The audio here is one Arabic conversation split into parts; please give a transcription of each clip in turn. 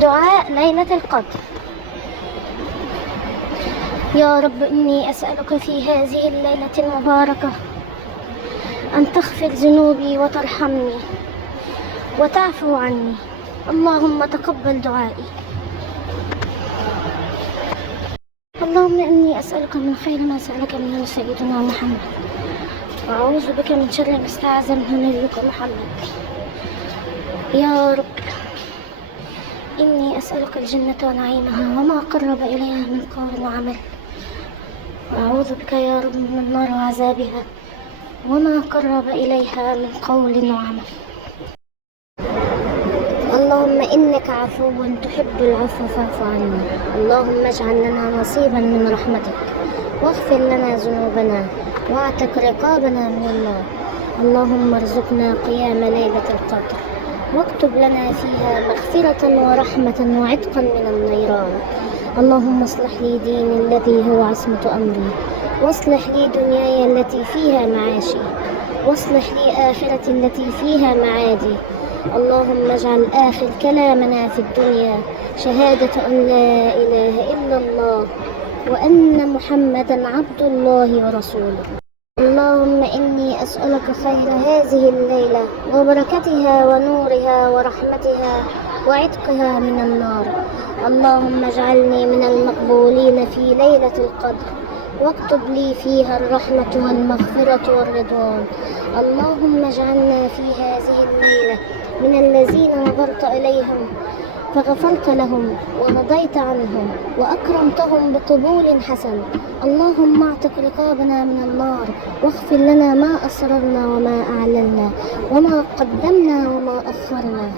دعاء ليلة القدر. يا رب إني أسألك في هذه الليلة المباركة أن تغفر ذنوبي وترحمني وتعفو عني. اللهم تقبل دعائي. اللهم إني أسألك من خير ما سألك منه سيدنا محمد، وأعوذ بك من شر ما استعاذ منه نبيك محمد. يا رب إني أسألك الجنة ونعيمها وما قرب إليها من قول وعمل، وأعوذ بك يا رب من النار وعذابها وما قرب إليها من قول وعمل. اللهم إنك عفو تحب العفو فاعف عنا. اللهم اجعل لنا نصيبا من رحمتك، واغفر لنا ذنوبنا، واعتق رقابنا من النار. اللهم ارزقنا قيام ليلة القدر، واكتب لنا فيها مغفرة ورحمة وعتقا من النيران. اللهم اصلح لي ديني الذي هو عصمة أمري، واصلح لي دنياي التي فيها معاشي، واصلح لي آخرتي التي فيها معادي. اللهم اجعل آخر كلامنا في الدنيا شهادة أن لا إله إلا الله وأن محمدا عبد الله ورسوله. اللهم إني أسألك خير هذه الليلة وبركتها ونورها ورحمتها وعتقها من النار. اللهم اجعلني من المقبولين في ليلة القدر، واكتب لي فيها الرحمة والمغفرة والرضوان. اللهم اجعلنا في هذه الليلة من الذين نظرت إليهم فغفرت لهم ورضيت عنهم وأكرمتهم بقبول حسن. اللهم اعتق رقابنا من النار، واغفر لنا ما أسررنا وما أعلنا وما قدمنا وما أخرنا.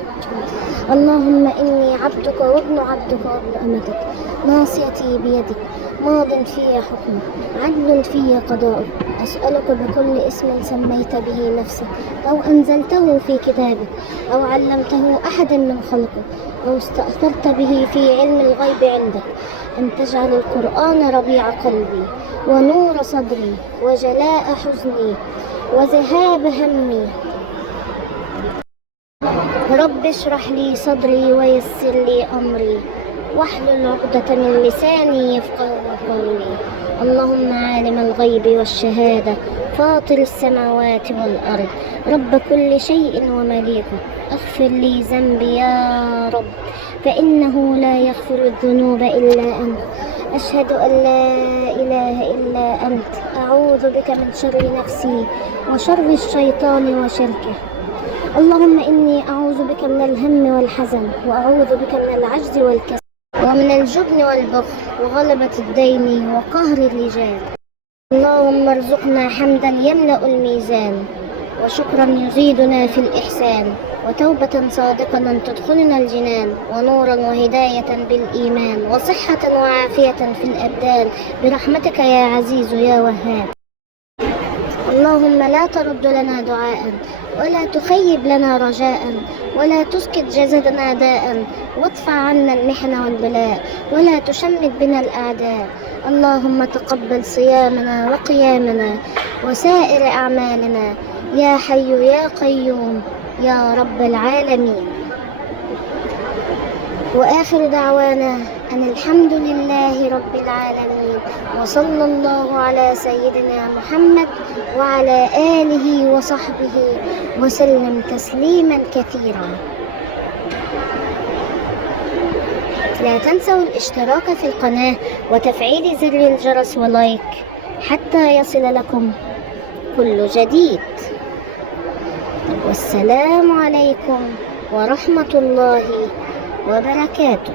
اللهم إني عبدك وابن عبدك وابن أمتك، ناصيتي بيدك، ماض في حكمك، عدل في قضاءك. أسألك بكل اسم سميت به نفسك أو أنزلته في كتابك أو علمته أحدا من خلقك أو استأثرت به في علم الغيب عندك، أن تجعل القرآن ربيع قلبي ونور صدري وجلاء حزني وذهاب همي. رب اشرح لي صدري ويسر لي أمري، واحلل عقدة من لساني يفقهوا قولي. اللهم عالم الغيب والشهادة، فاطر السماوات والأرض، رب كل شيء ومليكه، اغفر لي ذنبي يا رب، فإنه لا يغفر الذنوب إلا أنت. أشهد أن لا إله إلا أنت. أعوذ بك من شر نفسي وشر الشيطان وشركه. اللهم إني أعوذ بك من الهم والحزن، وأعوذ بك من العجز والكسل، ومن الجبن والبخل، وغلبة الدين وقهر الرجال. اللهم ارزقنا حمدا يملأ الميزان، وشكرا يزيدنا في الإحسان، وتوبة صادقة تدخلنا الجنان، ونورا وهداية بالإيمان، وصحة وعافية في الأبدان، برحمتك يا عزيز يا وهاب. اللهم لا ترد لنا دعاء، ولا تخيب لنا رجاء، ولا تسكت جسدنا داء، وادفع عنا المحن والبلاء، ولا تشمت بنا الأعداء. اللهم تقبل صيامنا وقيامنا وسائر أعمالنا يا حي يا قيوم يا رب العالمين. وآخر دعوانا أن الحمد لله رب العالمين، وصلى الله على سيدنا محمد وعلى آله وصحبه وسلم تسليما كثيرا. لا تنسوا الاشتراك في القناة وتفعيل زر الجرس ولايك حتى يصل لكم كل جديد. والسلام عليكم ورحمة الله وبركاته.